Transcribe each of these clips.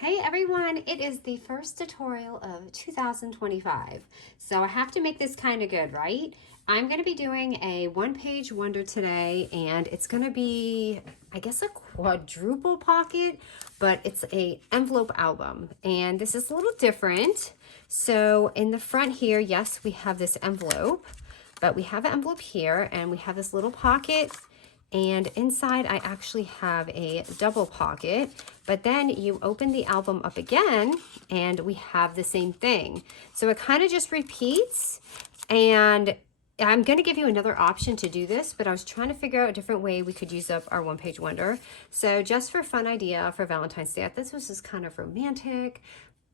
Hey everyone, it is the first tutorial of 2025. So I have to make this kind of good, right? I'm going to be doing a one-page wonder today, and it's going to be, I guess, a quadruple pocket, but it's a envelope album. And this is a little different. So in the front here, yes, we have this envelope, but we have an envelope here and we have this little pocket. And inside I actually have a double pocket, but then you open the album up again and we have the same thing. So it kind of just repeats, and I'm going to give you another option to do this, but I was trying to figure out a different way we could use up our one-page wonder. So just for fun idea for Valentine's Day, this was just kind of romantic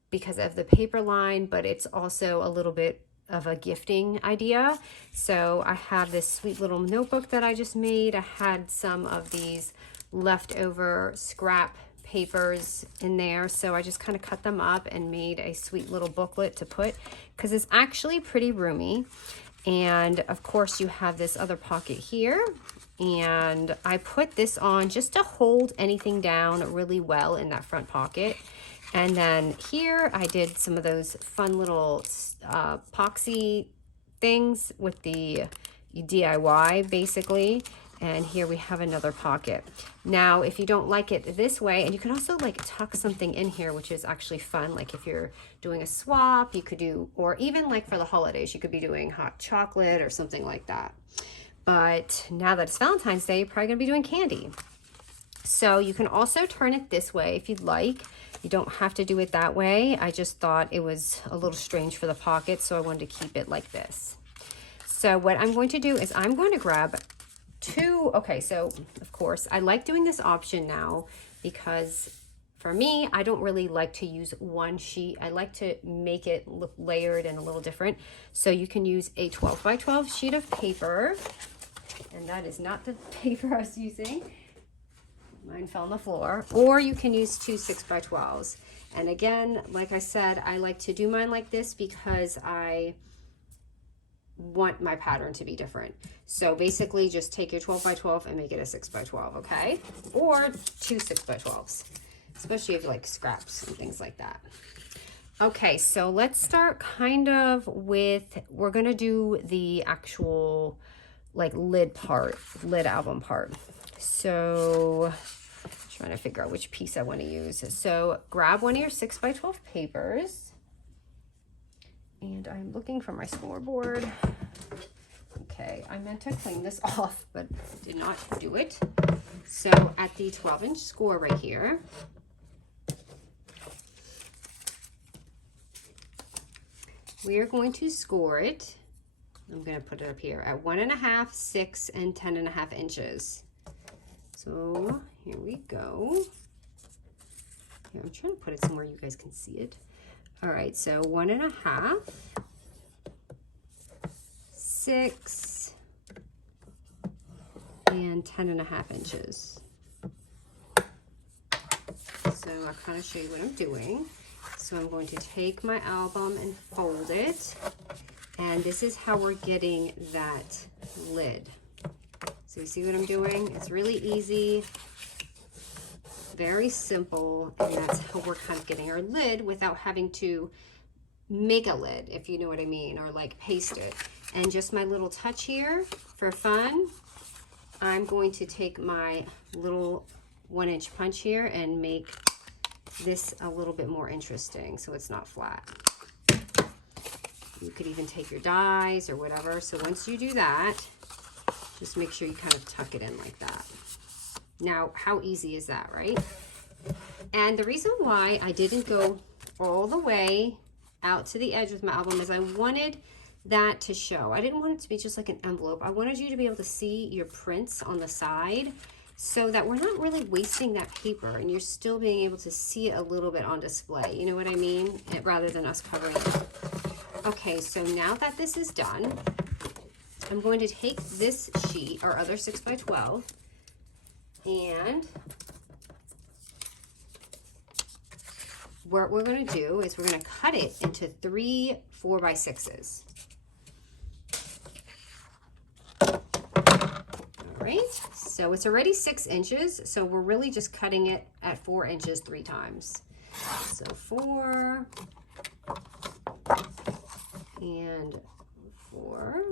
because of the paper line, but it's also a little bit of a gifting idea. So I have this sweet little notebook that I just made. I had some of these leftover scrap papers in there, so I just kind of cut them up and made a sweet little booklet to put, because it's actually pretty roomy. And of course you have this other pocket here, and I put this on just to hold anything down really well in that front pocket. And then here I did some of those fun little epoxy things with the DIY basically. And here we have another pocket. Now, if you don't like it this way, and you can also like tuck something in here, which is actually fun. Like if you're doing a swap, you could do, or even like for the holidays, you could be doing hot chocolate or something like that. But now that it's Valentine's Day, you're probably gonna be doing candy. So you can also turn it this way if you'd like. You don't have to do it that way. I just thought it was a little strange for the pocket, so I wanted to keep it like this. So what I'm going to do is I'm going to grab two. Okay, so of course I like doing this option now because for me, I don't really like to use one sheet. I like to make it look layered and a little different. So you can use a 12 by 12 sheet of paper, and that is not the paper I was using. Mine fell on the floor. Or you can use two 6 by 12s. And again, like I said, I like to do mine like this because I want my pattern to be different. So basically just take your 12 by 12 and make it a 6 by 12, okay? Or two 6 by 12s, especially if you like scraps and things like that. Okay, so let's start kind of with, we're gonna do the actual like lid album part. So trying to figure out which piece I want to use. So grab one of your 6 by 12 papers, and I'm looking for my scoreboard. Okay, I meant to clean this off, but did not do it. So at the 12-inch score right here, we are going to score it. I'm going to put it up here at 1.5, 6, and 10.5 inches. So here we go. Here, I'm trying to put it somewhere you guys can see it. All right, so 1.5, 6, and 10.5 inches. So I'll kind of show you what I'm doing. So I'm going to take my album and fold it. And this is how we're getting that lid. So you see what I'm doing? It's really easy, very simple, and that's how we're kind of getting our lid without having to make a lid, if you know what I mean, or like paste it. And just my little touch here for fun, I'm going to take my little 1-inch punch here and make this a little bit more interesting so it's not flat. You could even take your dies or whatever. So once you do that, just make sure you kind of tuck it in like that. Now, how easy is that, right? And the reason why I didn't go all the way out to the edge with my album is I wanted that to show. I didn't want it to be just like an envelope. I wanted you to be able to see your prints on the side so that we're not really wasting that paper and you're still being able to see it a little bit on display. You know what I mean? Rather than us covering it. Okay, so now that this is done, I'm going to take this sheet, our other 6 by 12, and what we're going to do is we're going to cut it into 3 4 by 6s. All right, so it's already 6 inches, so we're really just cutting it at 4 inches 3 times. So 4 and 4.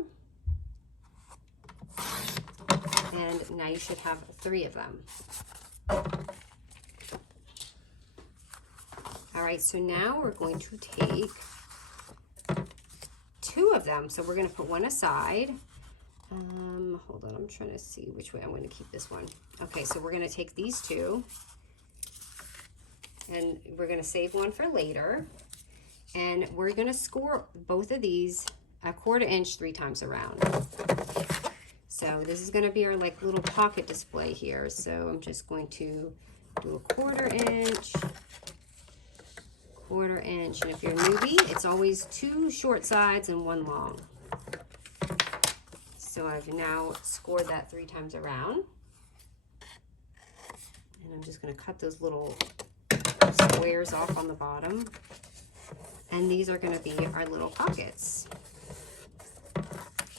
And now you should have 3 of them. All right, so now we're going to take 2 of them. So we're going to put one aside. Hold on, I'm trying to see which way I'm going to keep this one. Okay, so we're going to take these 2 and we're going to save one for later. And we're going to score both of these 1/4 inch 3 times around. So this is going to be our like little pocket display here. So I'm just going to do 1/4 inch, 1/4 inch. And if you're a newbie, it's always 2 short sides and 1 long. So I've now scored that 3 times around. And I'm just going to cut those little squares off on the bottom. And these are going to be our little pockets.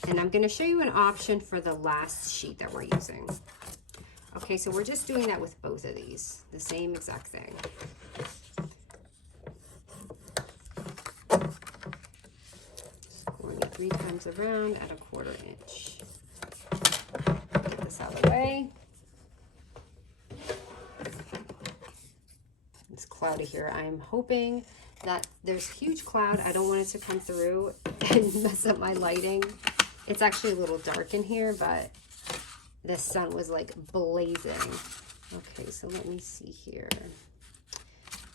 And I'm going to show you an option for the last sheet that we're using. Okay, so we're just doing that with both of these, the same exact thing. Scoring it 3 times around at 1/4 inch. Get this out of the way. It's cloudy here. I'm hoping that there's a huge cloud. I don't want it to come through and mess up my lighting. It's actually a little dark in here, but the sun was like blazing. Okay, so let me see here.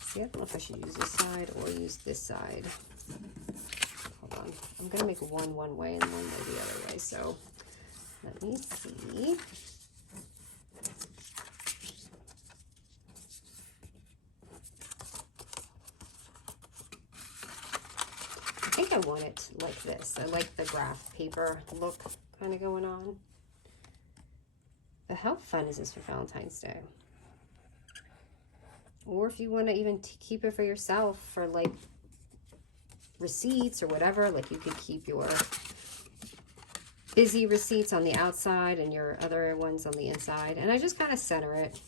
See, I don't know if I should use this side or use this side. Hold on. I'm going to make one way and one way the other way. So let me see. I think I want it like this. I like the graph paper look kind of going on. But how fun is this for Valentine's Day? Or if you want to even keep it for yourself for like receipts or whatever, like you could keep your busy receipts on the outside and your other ones on the inside. And I just kind of center it.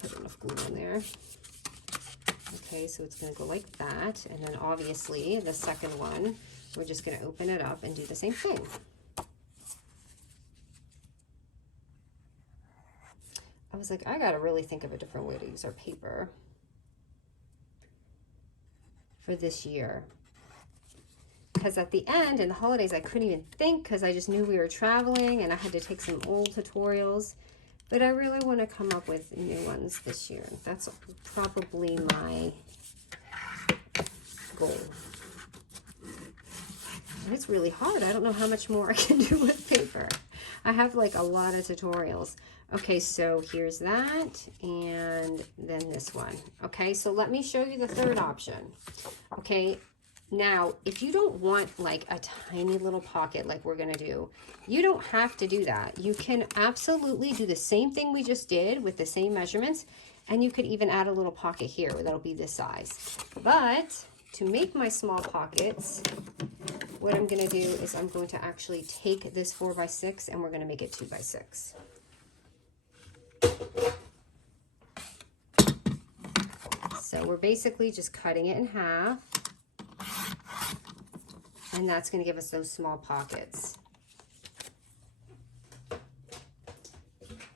Put enough glue on there. Okay, so it's going to go like that. And then obviously the second one, we're just going to open it up and do the same thing. I was like, I got to really think of a different way to use our paper for this year. Because at the end, in the holidays, I couldn't even think because I just knew we were traveling and I had to take some old tutorials. But I really want to come up with new ones this year. That's probably my goal. And it's really hard. I don't know how much more I can do with paper. I have like a lot of tutorials. Okay, so here's that, and then this one. Okay, so let me show you the third option. Okay, now, if you don't want like a tiny little pocket like we're gonna do, you don't have to do that. You can absolutely do the same thing we just did with the same measurements, and you could even add a little pocket here that'll be this size. But to make my small pockets, what I'm gonna do is I'm going to actually take this 4x6 and we're gonna make it 2x6. So we're basically just cutting it in half. And that's going to give us those small pockets.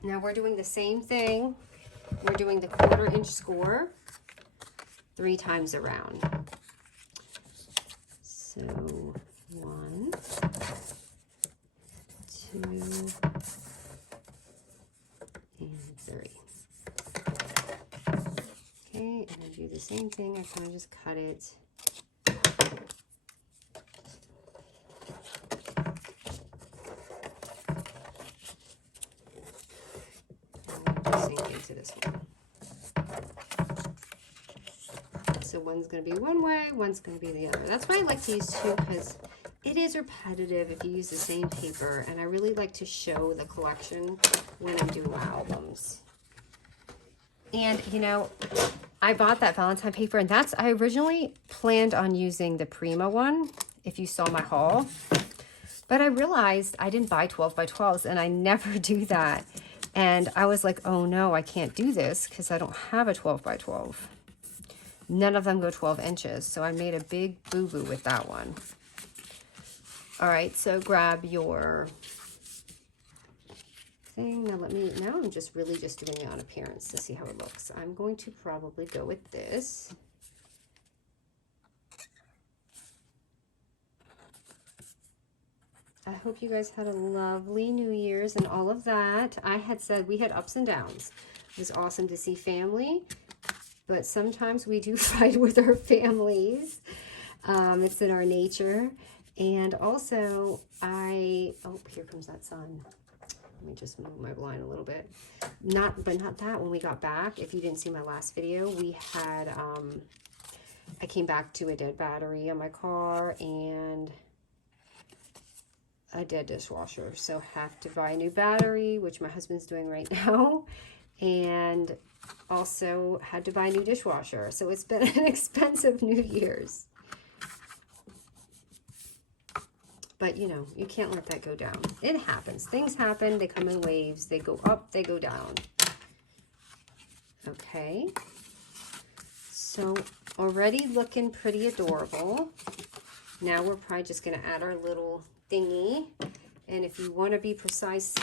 Now we're doing the same thing. We're doing the 1/4 inch score 3 times around. So 1, 2, and 3. Okay, and I do the same thing. I kind of just cut it. To this one. So one's going to be one way, one's going to be the other. That's why I like to use 2, because it is repetitive if you use the same paper, and I really like to show the collection when I'm doing my albums. And you know, I bought that Valentine paper, and I originally planned on using the Prima one, if you saw my haul. But I realized I didn't buy 12 by 12s, and I never do that. And I was like, oh no, I can't do this because I don't have a 12 by 12. None of them go 12 inches. So I made a big boo-boo with that one. All right, so grab your thing. Now I'm just really just doing it on appearance to see how it looks. I'm going to probably go with this. I hope you guys had a lovely New Year's and all of that. I had said we had ups and downs. It was awesome to see family, but sometimes we do fight with our families. It's in our nature. And also, oh, here comes that sun. Let me just move my blind a little bit. But not that. When we got back, if you didn't see my last video, we had, I came back to a dead battery on my car and a dead dishwasher, so have to buy a new battery, which my husband's doing right now, and also had to buy a new dishwasher. So it's been an expensive New Year's, but you know, you can't let that go down. It happens. Things happen. They come in waves. They go up, they go down. Okay, so already looking pretty adorable. Now we're probably just going to add our little thingy, and if you want to be precise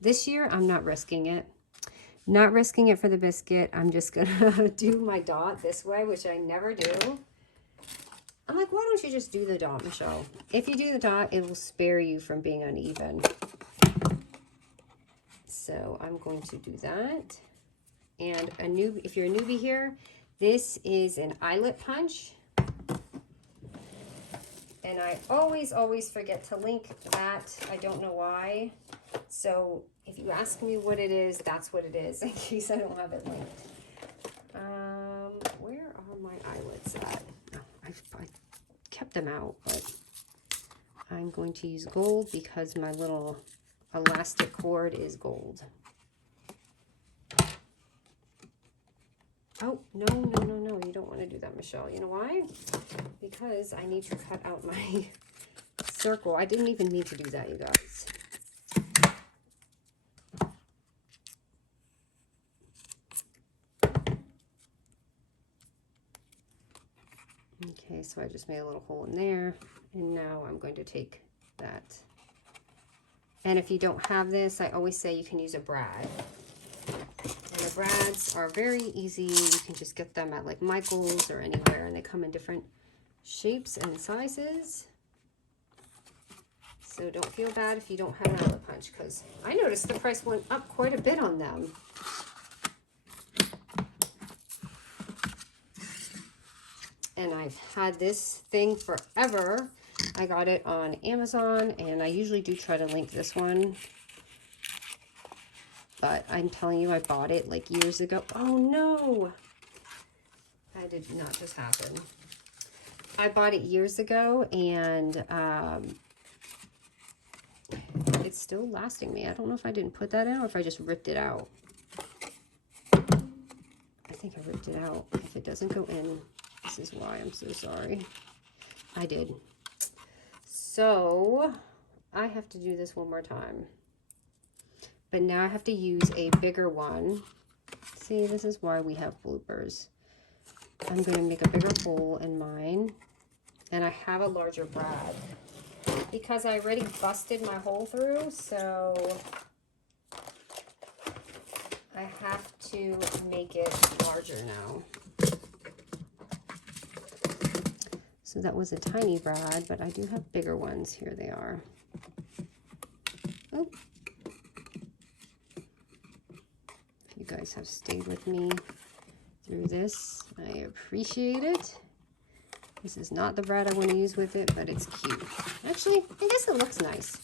this year, I'm not risking it. Not risking it for the biscuit. I'm just gonna do my dot this way, which I never do. I'm like, why don't you just do the dot, Michelle? If you do the dot, it will spare you from being uneven. So I'm going to do that. And if you're a newbie here, this is an eyelet punch. And I always forget to link that. I don't know why. So if you ask me what it is, that's what it is, in case I don't have it linked. Where are my eyelets at? Oh, I kept them out, but I'm going to use gold because my little elastic cord is gold. Oh, no, you don't want to do that, Michelle. You know why? Because I need to cut out my circle. I didn't even need to do that, you guys. Okay, so I just made a little hole in there, and now I'm going to take that. And if you don't have this, I always say you can use a brad. And the brads are very easy. You can just get them at like Michael's or anywhere, and they come in different shapes and sizes. So don't feel bad if you don't have an eyelet punch, because I noticed the price went up quite a bit on them. And I've had this thing forever. I got it on Amazon, and I usually do try to link this one. But I'm telling you, I bought it like years ago. Oh no! That did not just happen. I bought it years ago, and it's still lasting me. I don't know if I didn't put that in or if I just ripped it out. I think I ripped it out. If it doesn't go in, this is why. I'm so sorry. I did. So I have to do this one more time. But now I have to use a bigger one. See, this is why we have bloopers. I'm going to make a bigger hole in mine. And I have a larger brad. Because I already busted my hole through, so I have to make it larger now. So that was a tiny brad, but I do have bigger ones. Here they are. Oh. You guys have stayed with me through this. I appreciate it. This is not the brad I want to use with it, but it's cute. Actually, I guess it looks nice.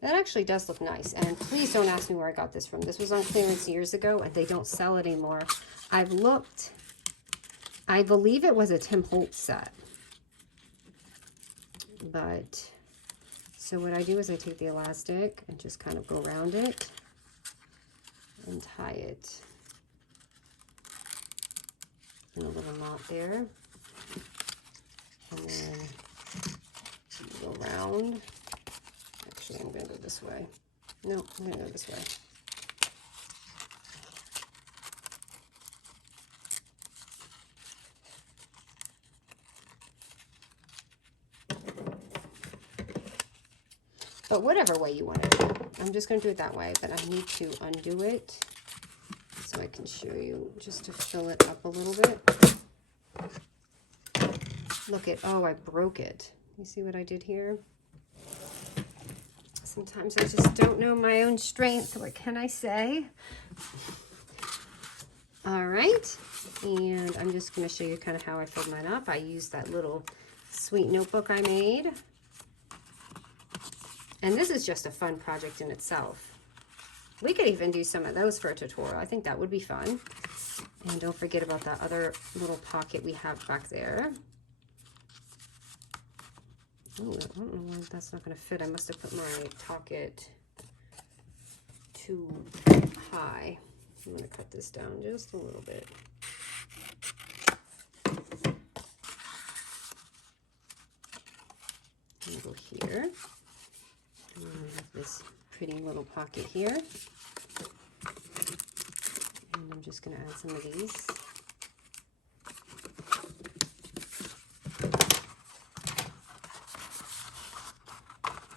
That actually does look nice. And please don't ask me where I got this from. This was on clearance years ago, and they don't sell it anymore. I've looked. I believe it was a Tim Holtz set. But, so what I do is I take the elastic and just kind of go around it and tie it in a little knot there, and then go around Actually, I'm gonna go this way. No, I'm gonna go this way. But whatever way you want to do it. I'm just going to do it that way, but I need to undo it so I can show you just to fill it up a little bit. Look at, oh, I broke it. You see what I did here? Sometimes I just don't know my own strength. What can I say? All right. And I'm just going to show you kind of how I filled mine up. I used that little sweet notebook I made. And this is just a fun project in itself. We could even do some of those for a tutorial. I think that would be fun. And don't forget about that other little pocket we have back there. Oh, I don't know why that's not going to fit. I must have put my pocket too high. I'm going to cut this down just a little bit. And go here. And I have this pretty little pocket here. And I'm just going to add some of these.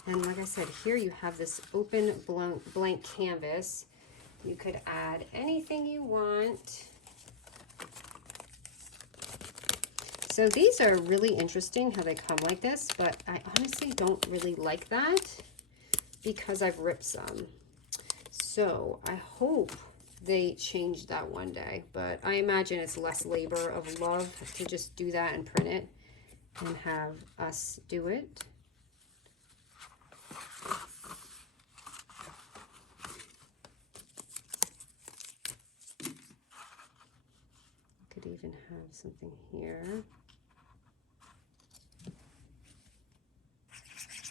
And like I said, here you have this open blank canvas. You could add anything you want. So these are really interesting how they come like this, but I honestly don't really like that because I've ripped some. So I hope they change that one day, but I imagine it's less labor of love to just do that and print it and have us do it. Could even have something here.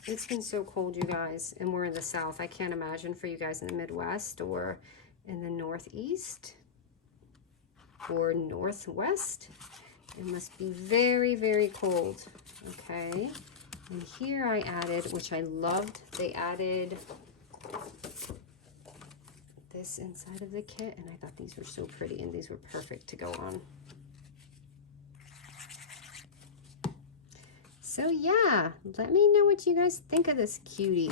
It's been so cold, you guys, and we're in the South. I can't imagine for you guys in the Midwest or in the Northeast or Northwest. It must be very, very cold. Okay, and here I added, which I loved, they added this inside of the kit, and I thought these were so pretty, and these were perfect to go on. So yeah, let me know what you guys think of this cutie.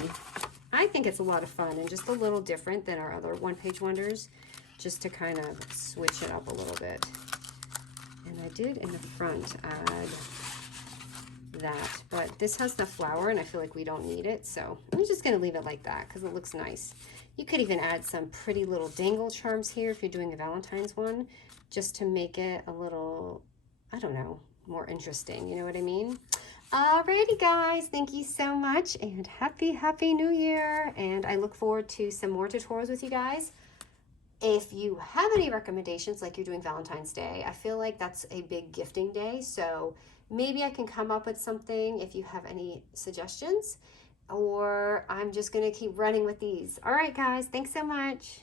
I think it's a lot of fun and just a little different than our other one-page wonders, just to kind of switch it up a little bit. And I did in the front add that, but this has the flower and I feel like we don't need it, so I'm just going to leave it like that because it looks nice. You could even add some pretty little dangle charms here if you're doing a Valentine's one, just to make it a little, I don't know, more interesting, you know what I mean? Alrighty guys, thank you so much and happy new year, and I look forward to some more tutorials with you guys. If you have any recommendations, like you're doing Valentine's Day, I feel like that's a big gifting day, so maybe I can come up with something if you have any suggestions, or I'm just gonna keep running with these. All right guys, thanks so much.